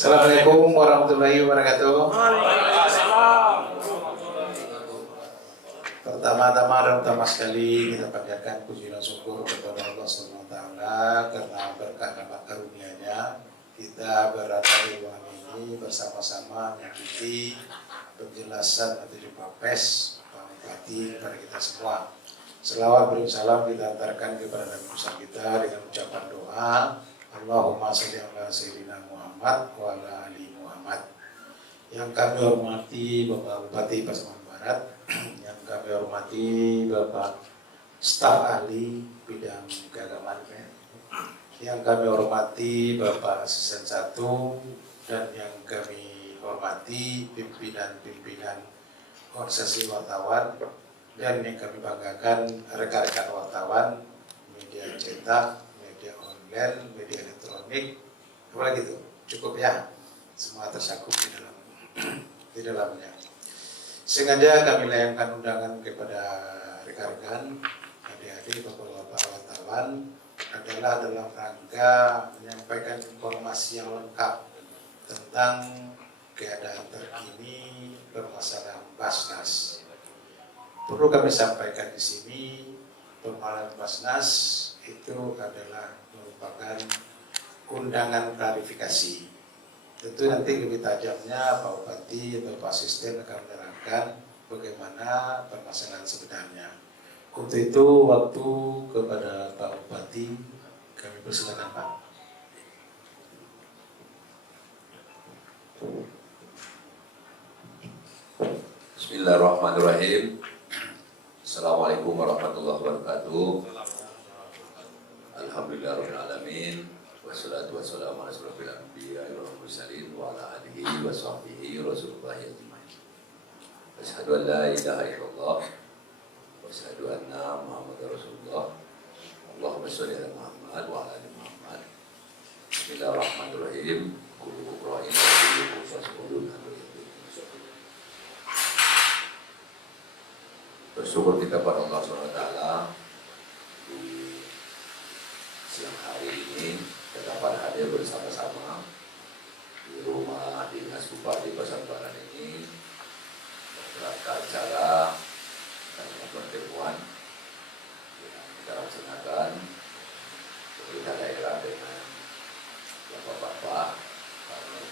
Assalamualaikum warahmatullahi wabarakatuh. Pertama-tama dan utama sekali kita panjatkan puji dan syukur kepada Allah Subhanahu wa taala karena berkah dan karunia-Nya kita berada di ruangan ini bersama-sama mengikuti penjelasan atau jumpa pers Pak Bupati kepada kita semua. Selawat beri salam kita antarkan kepada Nabi besar kita dengan ucapan doa Allahumma sholli ala sayyidina Muhammad wa ala ali Muhammad. Yang kami hormati Bapak Bupati Pasaman Barat, yang kami hormati Bapak staf ahli bidang keagamaan, yang kami hormati Bapak Asisten 1, dan yang kami hormati pimpinan-pimpinan organisasi wartawan, dan yang kami banggakan rekan-rekan wartawan, media cetak, media online, media elektronik, apalagi itu cukup ya, semua tersakup di dalamnya. Sengaja kami layangkan undangan kepada rekan-rekan, adik-adik, bapak-bapak wartawan adalah dalam rangka menyampaikan informasi yang lengkap tentang keadaan terkini permasalahan Basnas. Perlu kami sampaikan di sini, permasalahan Basnas itu adalah merupakan undangan klarifikasi. Tentu nanti lebih tajamnya Pak Bupati atau Pak Asisten akan menerangkan bagaimana permasalahan sebenarnya. Untuk itu waktu kepada Pak Bupati, kami persilakan Pak. Bismillahirrahmanirrahim. Assalamualaikum warahmatullahi wabarakatuh. Alhamdulillahirabbil alamin. Wassalatu wassalamu ala asyrofil anbiya'i wal mursalin wa ala alihi wa sahbihi Rasulullah ajmain. Asyhadu an la ilaha illallah wa asyhadu anna Muhammadar Rasulullah. Allahumma shalli ala Muhammad wa ala ali Muhammad. Bismillahirrahmanirrahim. Kullu qura'in wa fasqulun. Bersyukur kita pada Allah SWT di siang hari ini dapat hadir bersama-sama di rumah dinas Bupati Pasaman Barat ini rangka acara pertemuan yang kita laksanakan pemerintah daerah dengan bapak-bapak,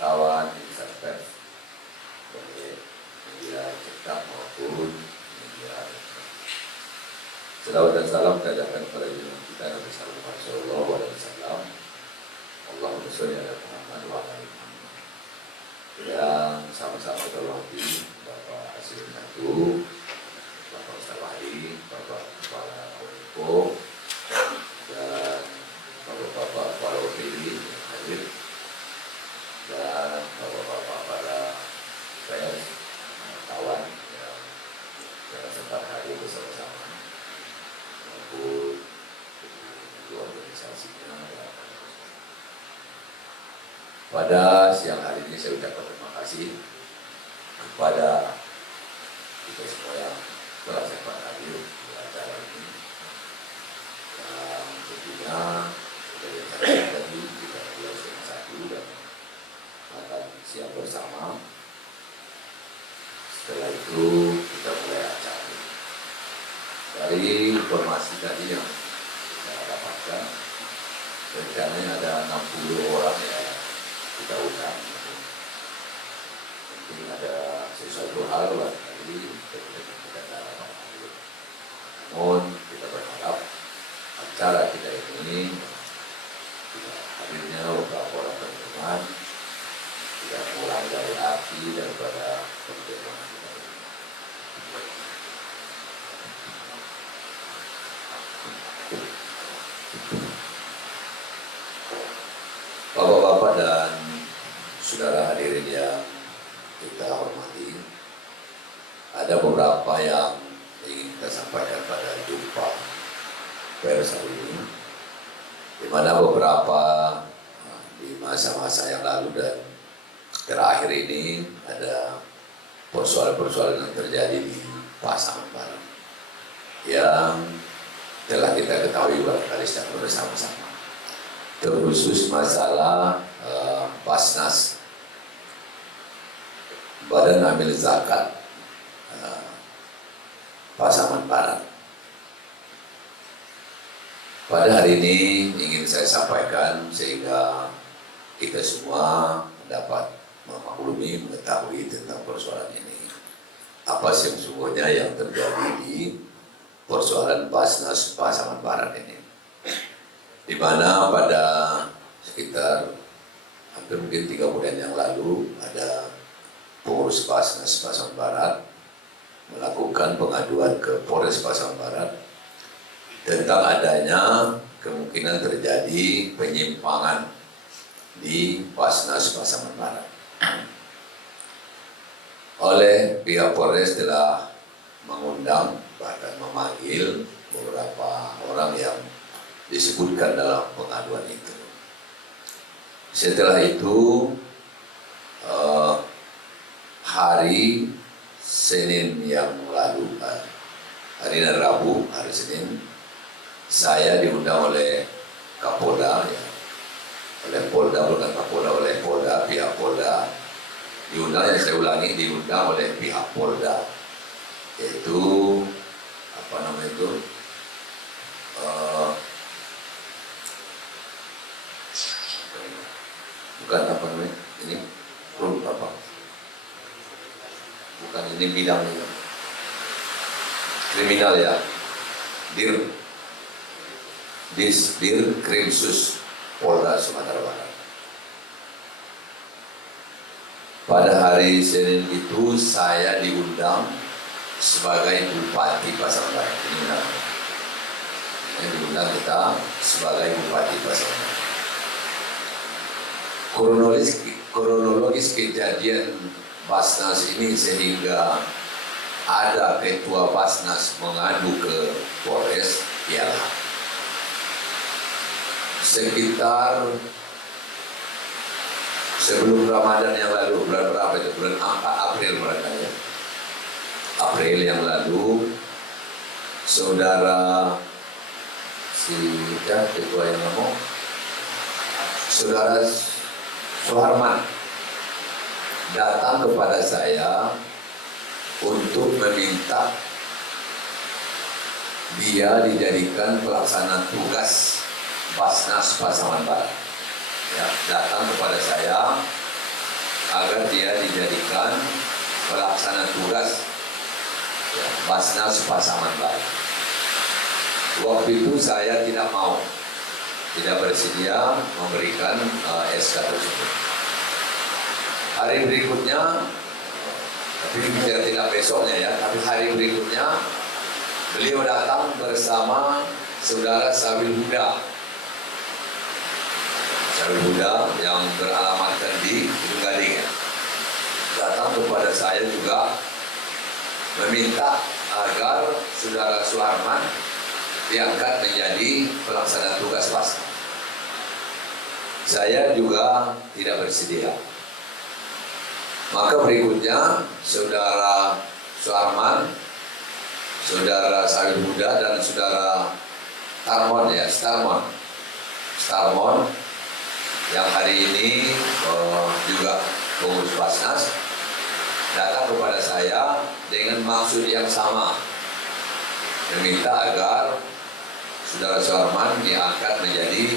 kawan, insan pers, baik media cetak maupun media. Selawat dan salam kita ajarkan kepada junjungan kita Nabi Sallallahu Alaihi Wasallam. Allahumma sholli ala Muhammad wa ala ali Muhammad. Yang sama-sama terhormati Bapak Asisten 1, Bapak Ustaz Wahid, Bapak Kepala Olimpo, dan Bapak-bapak para wakili yang hadir, dan Bapak-bapak para pers, kawan yang sempat hadir bersama-sama, maupun organisasinya. Pada siang hari ini saya ucapkan terima kasih kepada kita semua yang telah sempat hadir di acara ini. Dan tentunya dari acara tadi kita mulai dengan satu dan makan siang bersama. Setelah itu kita mulai acara. Dari informasi tadi yang saya dapatkan, rencananya ada 60 orang yang kita undang. Mungkin ada sesuatu hal barangkali kita dapat. Namun kita berharap acara kita ini hadirnya beberapa orang teman-teman tidak kurang dari arti daripada pertemuan kita ini. Bapak-bapak dan saudara hadirin yang kita hormati, ada beberapa yang ingin kita sampaikan pada jumpa pers hari ini, di mana beberapa di masa-masa yang lalu dan terakhir ini ada persoalan-persoalan yang terjadi di Pasaman Barat yang telah kita ketahui barangkali secara bersama-sama, terkhusus masalah Basnas Badan Amil Zakat Pasaman Barat. Pada hari ini ingin saya sampaikan sehingga kita semua dapat memaklumi, mengetahui tentang persoalan ini. Apa sih sesungguhnya yang terjadi di persoalan Basnas Pasaman Barat ini? Di mana pada sekitar hampir mungkin 3 bulan yang lalu ada pengurus Basnas Pasaman Barat melakukan pengaduan ke Polres Pasaman Barat tentang adanya kemungkinan terjadi penyimpangan di Basnas Pasaman Barat. Oleh pihak Polres telah mengundang, bahkan memanggil beberapa orang yang disebutkan dalam pengaduan itu. Setelah itu, hari Senin yang lalu, hari Rabu, hari Senin, saya diundang oleh Kapolda, ya, oleh Polda, bukan Kapolda, oleh Polda, pihak Polda, diundang, yang saya ulangi, diundang oleh pihak Polda, yaitu apa namanya itu, bukan apa namanya, ini apa? Bukan ini bidangnya, kriminal ya, Dir Krimsus Polda Sumatera Barat. Pada hari Senin itu saya diundang sebagai Bupati Pasaman Barat. Ini namanya. Yang diundang kita sebagai Bupati Pasaman Barat. Kronologis kejadian Basnas ini sehingga ada ketua Basnas mengadu ke Polres ialah sekitar sebelum Ramadan yang lalu, bulan berapa itu? Bulan April barangkali ya. April yang lalu, saudara ketua yang ngomong, saudara Suharman datang kepada saya untuk meminta dia dijadikan pelaksana tugas Basnas Pasaman Barat. Ya, datang kepada saya agar dia dijadikan pelaksana tugas ya, Basnas Pasaman Barat. Waktu itu saya tidak mau, tidak bersedia memberikan SK tersebut. Hari berikutnya, tapi tidak besoknya ya, tapi hari berikutnya beliau datang bersama saudara Sabil Huda. Sabil Huda yang beralamatkan di Gunung Gading ya. Datang kepada saya juga meminta agar saudara Suharman diangkat menjadi pelaksana tugas Basnas. Saya juga tidak bersedia. Maka berikutnya saudara Suharman, saudara Sabil Huda dan saudara Starmon yang hari ini juga pengurus Basnas datang kepada saya dengan maksud yang sama, meminta agar saudara Suharman diangkat menjadi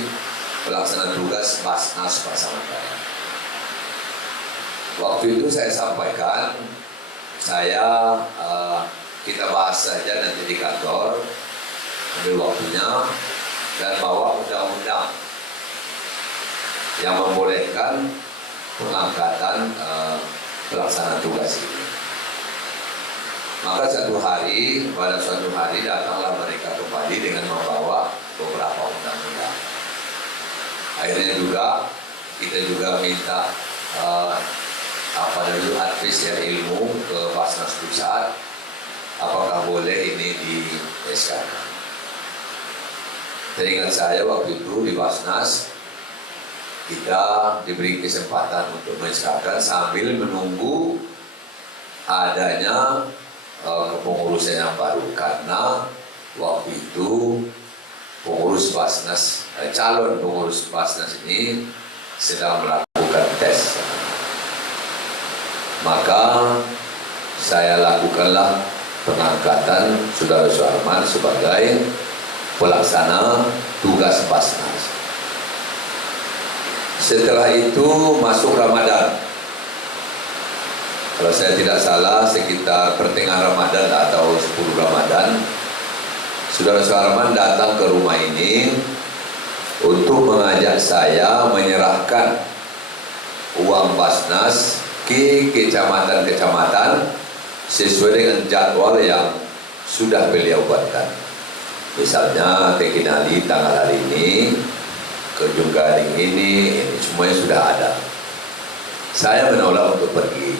pelaksana tugas Basnas Pasaman Barat. Waktu itu saya sampaikan, kita bahas saja nanti di kantor, ambil waktunya, dan bawa undang-undang yang membolehkan pengangkatan pelaksana tugas ini. Maka pada suatu hari datanglah mereka kembali dengan membawa beberapa undang-undang. Akhirnya juga kita juga minta advis ya, ilmu ke Basnas Pusat, apakah boleh ini di-SK-kan. Teringat saya waktu itu di Basnas kita diberi kesempatan untuk men-SK-kan sambil menunggu adanya kepengurusan yang baru, karena waktu itu pengurus Basnas, calon pengurus Basnas ini sedang melakukan tes. Maka saya lakukanlah pengangkatan Saudara Suarman sebagai pelaksana tugas Basnas. Setelah itu masuk Ramadan. Kalau saya tidak salah sekitar pertengahan Ramadan atau 10 Ramadan, Saudara Suarman datang ke rumah ini untuk mengajak saya menyerahkan uang Basnas ke kecamatan-kecamatan sesuai dengan jadwal yang sudah beliau buatkan. Misalnya Teh Kinali tanggal hari ini, ke Junggaring ini semuanya sudah ada. Saya menolak untuk pergi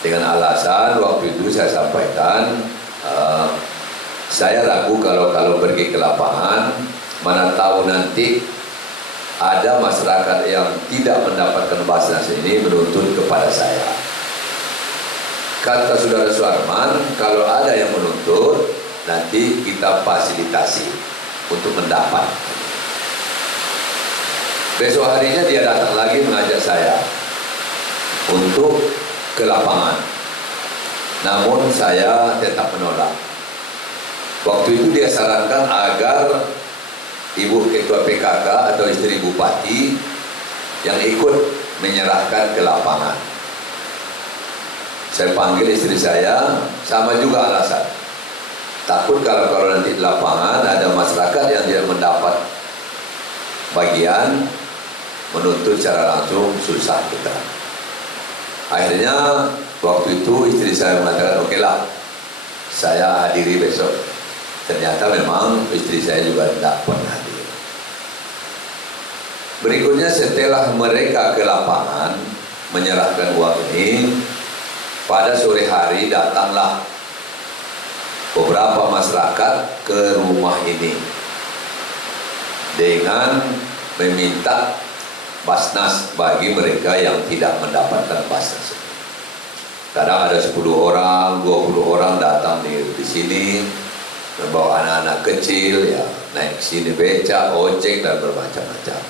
dengan alasan waktu itu saya sampaikan saya ragu kalau pergi ke lapangan, mana tahu nanti ada masyarakat yang tidak mendapatkan Basnas ini menuntut kepada saya. Kata Saudara Suarman, kalau ada yang menuntut, nanti kita fasilitasi untuk mendapat. Besok harinya dia datang lagi mengajak saya untuk ke lapangan. Namun saya tetap menolak. Waktu itu dia sarankan agar Ibu Ketua PKK atau istri Bupati yang ikut menyerahkan ke lapangan. Saya panggil istri saya, sama juga alasan. Takut kalau nanti di lapangan ada masyarakat yang tidak mendapat bagian, menuntut secara langsung susah kita. Akhirnya waktu itu istri saya mengatakan, oke lah, saya hadiri besok. Ternyata memang istri saya juga tidak pernah hadir. Berikutnya setelah mereka ke lapangan menyerahkan uang ini, pada sore hari datanglah beberapa masyarakat ke rumah ini dengan meminta Basnas bagi mereka yang tidak mendapatkan Basnas. Kadang ada 10 orang, 20 orang datang di sini membawa anak-anak kecil, ya naik sini becak, ojek dan bermacam-macam.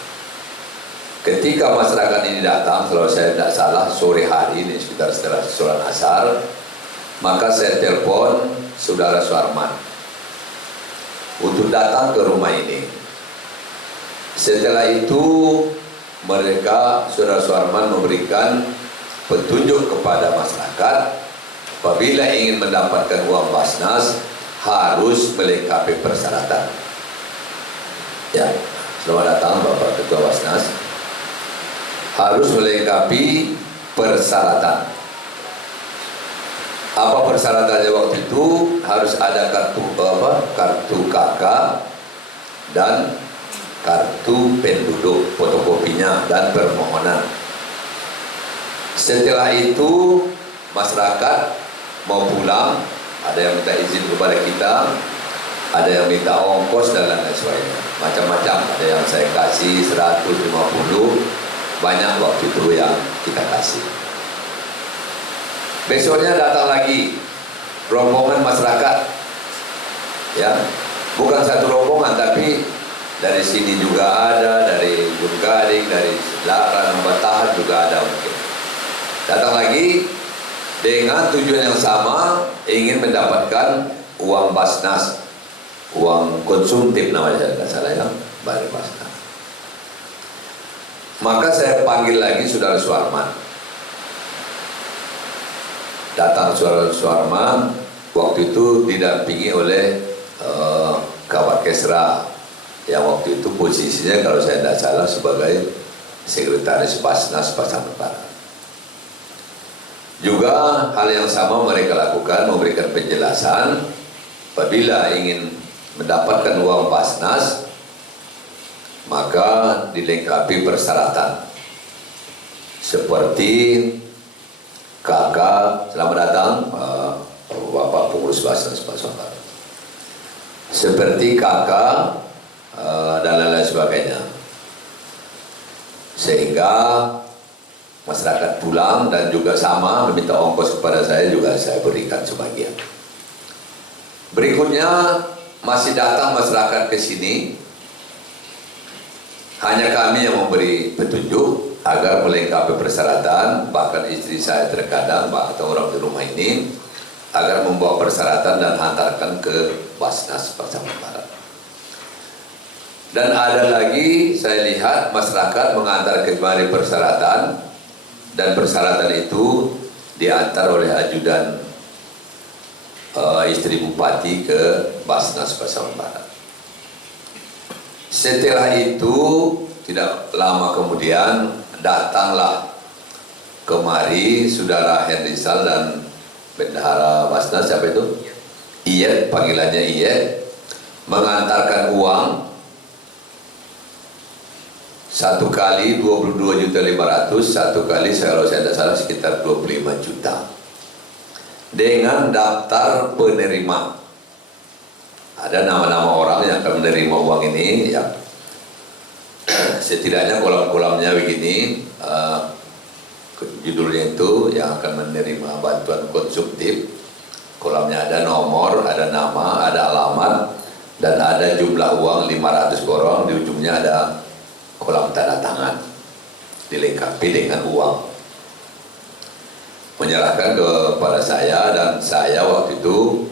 Ketika masyarakat ini datang, kalau saya tidak salah sore hari ini sekitar setelah sholat asar, maka saya telepon Saudara Suarman untuk datang ke rumah ini. Setelah itu mereka, Saudara Suarman memberikan petunjuk kepada masyarakat, apabila ingin mendapatkan uang Basnas harus melengkapi persyaratan. Ya, selamat datang Bapak Ketua Basnas. Harus melengkapi persyaratan. Apa persyaratannya waktu itu? Harus ada kartu KK dan kartu penduduk, fotokopinya dan permohonan. Setelah itu masyarakat mau pulang, ada yang minta izin kepada kita, ada yang minta ongkos dan lain-lain sebagainya. Macam-macam, ada yang saya kasih 150, banyak waktu itu yang kita kasih. Besoknya datang lagi rombongan masyarakat, ya, bukan satu rombongan tapi dari sini juga ada, dari Gunung, dari Larang, Batahan juga ada mungkin. Datang lagi dengan tujuan yang sama, ingin mendapatkan uang Basnas, uang konsumtif namanya, saya tidak salah ya, balik Basnas. Maka saya panggil lagi Saudara Suarman. Datang Saudara Suarman, waktu itu didampingi oleh Kabak Kesra, yang waktu itu posisinya kalau saya tidak salah sebagai Sekretaris Basnas Pasaman. Juga hal yang sama mereka lakukan, memberikan penjelasan apabila ingin mendapatkan uang Basnas maka dilengkapi persyaratan seperti KK, selamat datang Bapak Pengurus Basnas Pasaman, seperti KK dan lain-lain sebagainya, sehingga masyarakat pulang dan juga sama meminta ongkos kepada saya, juga saya berikan sebagian. Berikutnya masih datang masyarakat ke sini, hanya kami yang memberi petunjuk agar melengkapi persyaratan, bahkan istri saya terkadang atau orang di rumah ini agar membawa persyaratan dan hantarkan ke Basnas Pasaman Barat. Dan ada lagi saya lihat masyarakat mengantar kembali persyaratan, dan persyaratan itu diantar oleh ajudan istri bupati ke Basnas Pasaman Barat. Setelah itu tidak lama kemudian datanglah kemari saudara Henrisal dan bendahara Basnas, siapa itu? Iyet, panggilannya Iyet, mengantarkan uang satu kali 22.500.000, satu kali kalau saya tidak salah sekitar 25 juta dengan daftar penerima. Ada nama-nama orang yang akan menerima uang ini ya. Setidaknya kolam-kolamnya begini, judulnya itu yang akan menerima bantuan konsumtif. Kolamnya ada nomor, ada nama, ada alamat, dan ada jumlah uang 500 korong. Di ujungnya ada kolam tanda tangan, dilengkapi dengan uang. Menyerahkan kepada saya, dan saya waktu itu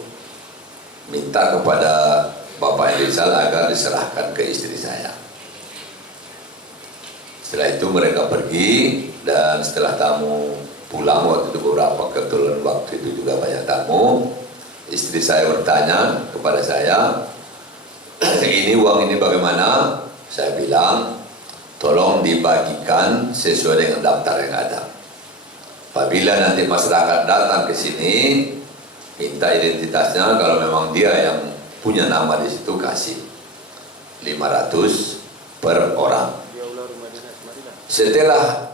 minta kepada Bapak Rizal agar diserahkan ke istri saya. Setelah itu mereka pergi, dan setelah tamu pulang waktu itu beberapa, kebetulan waktu itu juga banyak tamu, istri saya bertanya kepada saya, ini uang ini bagaimana? Saya bilang, tolong dibagikan sesuai dengan daftar yang ada. Apabila nanti masyarakat datang ke sini, minta identitasnya, kalau memang dia yang punya nama di situ kasih 500 per orang. Setelah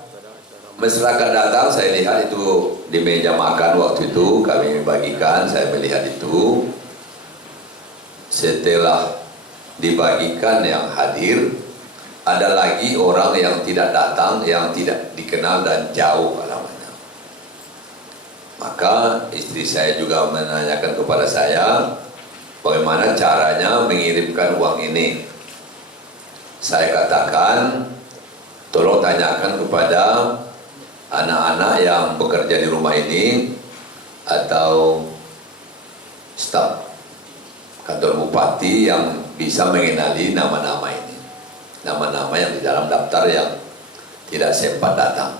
masyarakat datang, saya lihat itu di meja makan waktu itu kami bagikan, saya melihat itu. Setelah dibagikan yang hadir, ada lagi orang yang tidak datang, yang tidak dikenal dan jauh alamatnya. Maka istri saya juga menanyakan kepada saya, bagaimana caranya mengirimkan uang ini. Saya katakan, tolong tanyakan kepada anak-anak yang bekerja di rumah ini atau staf kantor bupati yang bisa mengenali nama-nama ini, nama-nama yang di dalam daftar yang tidak sempat datang.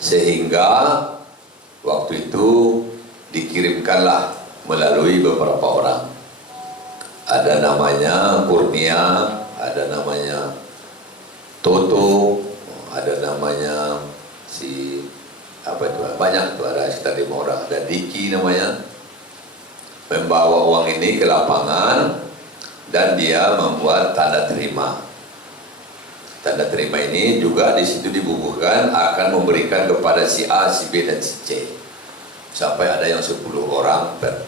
Sehingga waktu itu dikirimkanlah melalui beberapa orang. Ada namanya Kurnia, ada namanya Toto, ada namanya si apa itu, banyak tuh, ada sekitar 5 orang. Ada Diki namanya, membawa uang ini ke lapangan dan dia membuat tanda terima. Tanda terima ini juga di situ dibubuhkan akan memberikan kepada si A, si B dan si C, sampai ada yang 10 orang per.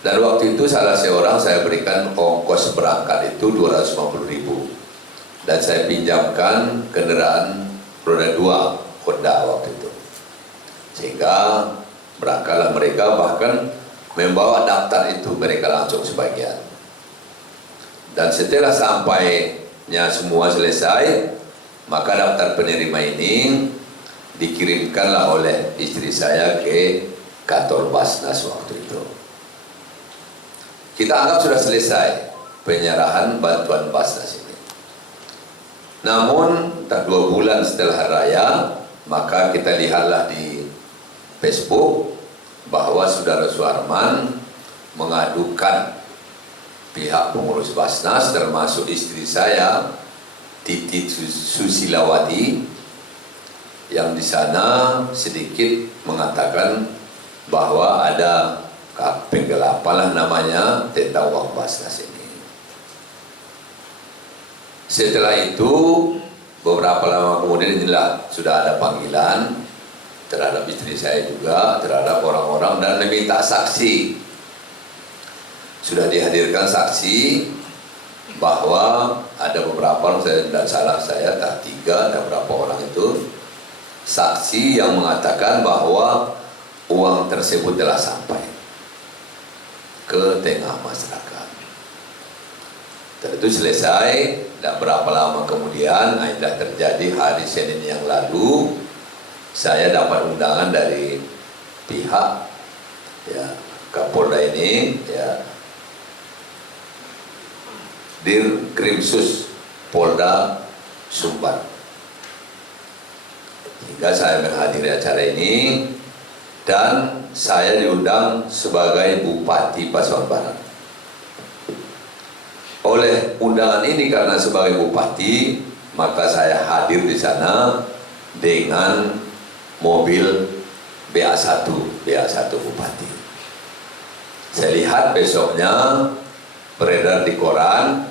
Dan waktu itu salah seorang saya berikan ongkos berangkat itu 250.000. Dan saya pinjamkan kendaraan roda 2 Honda waktu itu, sehingga berangkatlah mereka, bahkan membawa daftar itu mereka langsung sebagian. Dan setelah sampainya semua selesai, maka daftar penerima ini dikirimkanlah oleh istri saya ke kantor Basnas waktu itu. Kita anggap sudah selesai penyerahan bantuan Basnas ini. Namun tak 2 bulan setelah raya, maka kita lihatlah di Facebook bahwa saudara Suarman mengadukan pihak pengurus Basnas, termasuk istri saya Titi Susilawati, yang di sana sedikit mengatakan bahwa ada penggelapan lah namanya tentang uang Basnas ini. Setelah itu beberapa lama kemudian inilah sudah ada panggilan terhadap istri saya juga, terhadap orang-orang, dan meminta saksi. Sudah dihadirkan saksi bahwa ada beberapa orang, saya tidak salah, saya tak 3, ada berapa orang itu saksi yang mengatakan bahwa uang tersebut telah sampai ke tengah masyarakat. Setelah itu selesai, tidak berapa lama kemudian, sudah terjadi hari Senin yang lalu, saya dapat undangan dari pihak ya Kapolda ini, ya Dirkrimsus Polda Sumbar. Hingga saya menghadiri acara ini dan saya diundang sebagai Bupati Pasaman Barat. Oleh undangan ini karena sebagai bupati, maka saya hadir di sana dengan mobil BA1 bupati. Saya lihat besoknya beredar di koran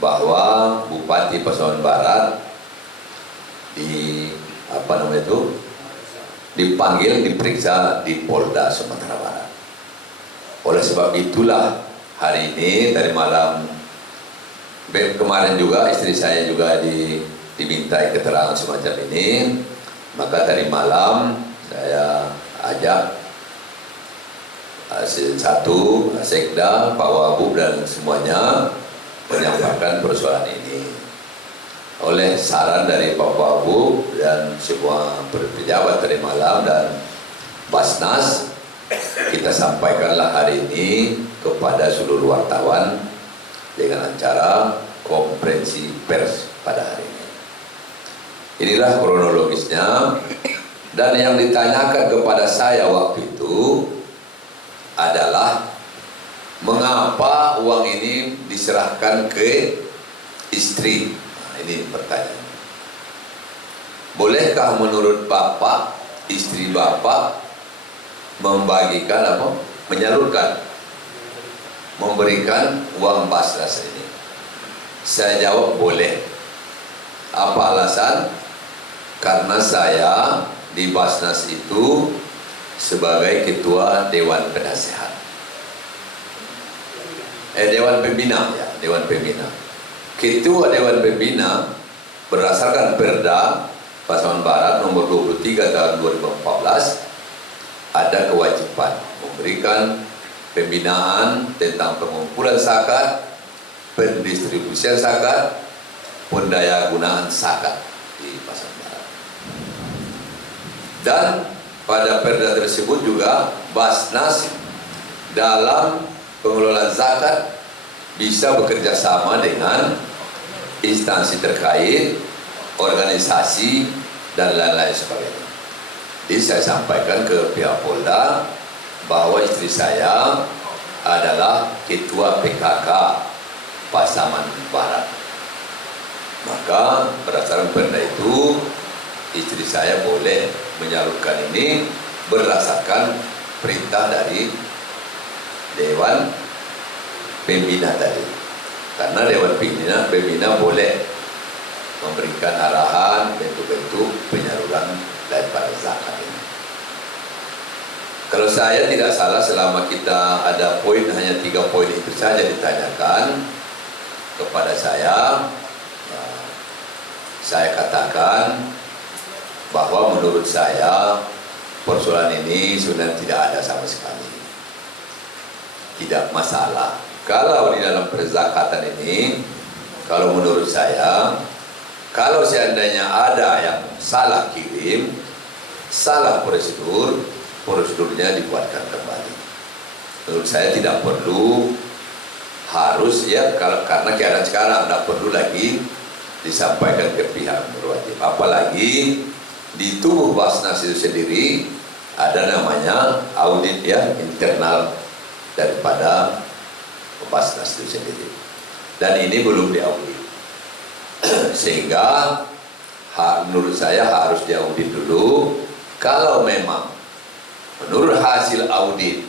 bahwa Bupati Pasaman Barat dipanggil diperiksa di Polda Sumatera Barat. Oleh sebab itulah hari ini dari malam kemarin juga istri saya juga dimintai keterangan semacam ini, maka tadi malam saya ajak satu Sekda, Pak Wabub dan semuanya menyampaikan persoalan ini. Oleh saran dari Pak Wabub dan semua pejabat tadi malam dan Basnas, kita sampaikanlah hari ini kepada seluruh wartawan dengan acara konferensi pers pada hari ini. Inilah kronologisnya, dan yang ditanyakan kepada saya waktu itu adalah mengapa uang ini diserahkan ke istri. Nah, ini pertanyaan. Bolehkah menurut Bapak, istri Bapak membagikan memberikan uang Basnas ini? Saya jawab boleh. Apa alasan? Karena saya di Basnas itu sebagai ketua Dewan Penasehat, Dewan Pembina, ya, Dewan Pembina. Ketua Dewan Pembina berdasarkan Perda Pasaman Barat nomor 23 tahun 2014 ada kewajiban memberikan pembinaan tentang pengumpulan zakat, pendistribusian zakat, pendayagunaan zakat di Pasaman Barat. Dan pada perda tersebut juga Basnas dalam pengelolaan zakat bisa bekerja sama dengan instansi terkait, organisasi dan lain-lain sebagainya. Jadi saya sampaikan ke pihak Polda bahwa istri saya adalah ketua PKK Pasaman Barat. Maka berdasarkan perda itu istri saya boleh menyalurkan ini berdasarkan perintah dari Dewan Pembina tadi. Karena Dewan Pembina boleh memberikan arahan bentuk-bentuk penyaluran daripada zakat ini. Kalau saya tidak salah, selama kita ada poin, hanya 3 poin itu saja ditanyakan kepada saya katakan bahwa menurut saya persoalan ini sebenarnya tidak ada sama sekali, tidak masalah. Kalau di dalam perzakatan ini, kalau menurut saya, kalau seandainya ada yang salah kirim, salah prosedurnya dibuatkan kembali. Menurut saya tidak perlu harus ya, karena keadaan sekarang tidak perlu lagi disampaikan ke pihak berwajib. Apalagi di tubuh Basnas itu sendiri ada namanya audit ya internal daripada Basnas itu sendiri, dan ini belum diaudit. Sehingga menurut saya harus diaudit dulu. Kalau memang menurut hasil audit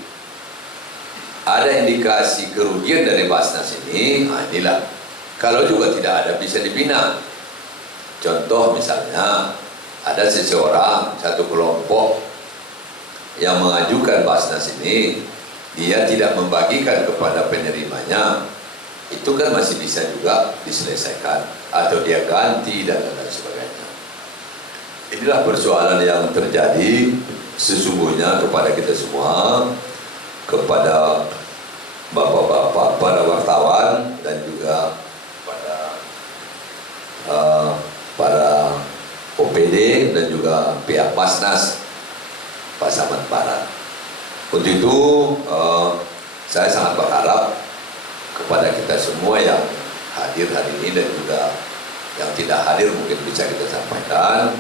ada indikasi kerugian dari Basnas ini, nah inilah. Kalau juga tidak ada, bisa dibina. Contoh misalnya ada seseorang, satu kelompok yang mengajukan Basnas ini, dia tidak membagikan kepada penerimanya, itu kan masih bisa juga diselesaikan, atau dia ganti dan lain sebagainya. Inilah persoalan yang terjadi sesungguhnya kepada kita semua, kepada bapak-bapak, para wartawan, dan juga para OPD dan juga pihak Basnas Pasaman Barat. Untuk itu saya sangat berharap kepada kita semua yang hadir hari ini dan juga yang tidak hadir mungkin bisa kita sampaikan.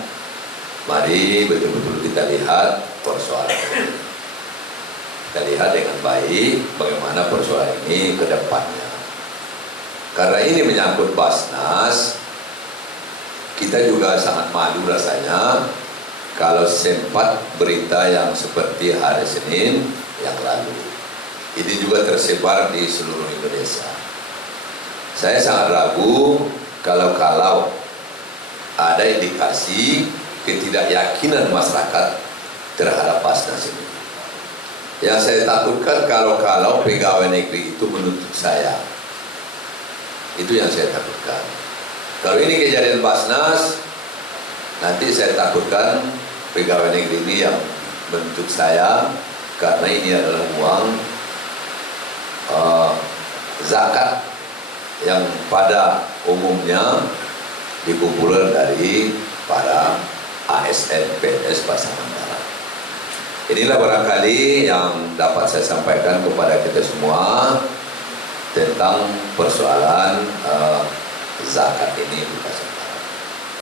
Mari betul-betul kita lihat persoalan ini. Kita lihat dengan baik bagaimana persoalan ini ke depannya. Karena ini menyangkut Basnas, kita juga sangat malu rasanya kalau sempat berita yang seperti hari Senin yang lalu. Ini juga tersebar di seluruh Indonesia. Saya sangat ragu kalau ada indikasi ketidakyakinan masyarakat terhadap Basnas ini. Yang saya takutkan kalau pegawai negeri itu menuntut saya. Itu yang saya takutkan. Kalau ini kejadian Basnas, nanti saya takutkan pegawai negeri ini yang menuntut saya karena ini adalah uang zakat yang pada umumnya dikumpulkan dari para ASN PNS Pasaman Barat. Inilah barangkali yang dapat saya sampaikan kepada kita semua tentang persoalan zakat ini di Pasaman.